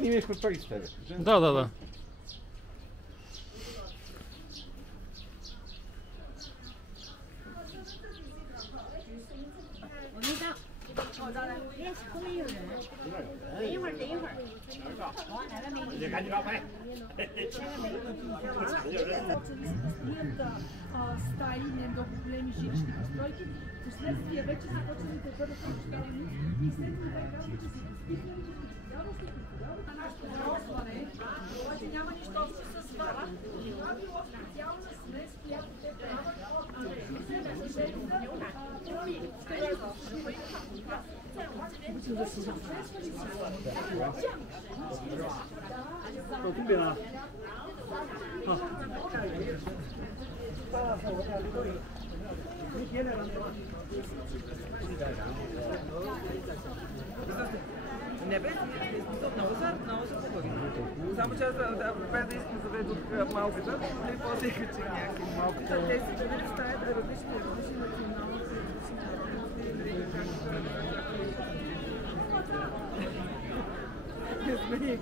Ние имаш папаги с тебе. Да. Стаи, не много големи жилищни постройки, впоследствие вече започнали да бъдат разставени и след това казва, че са достигнали на нашето зарослане, обаче няма нищо общо с вара. Това било специална смес, която те правят Не бе, много са хубави. Само че без да искам заведох малката, и после качих някакви малката. Те си дали в стаята различни националности, различни народности. Не смей.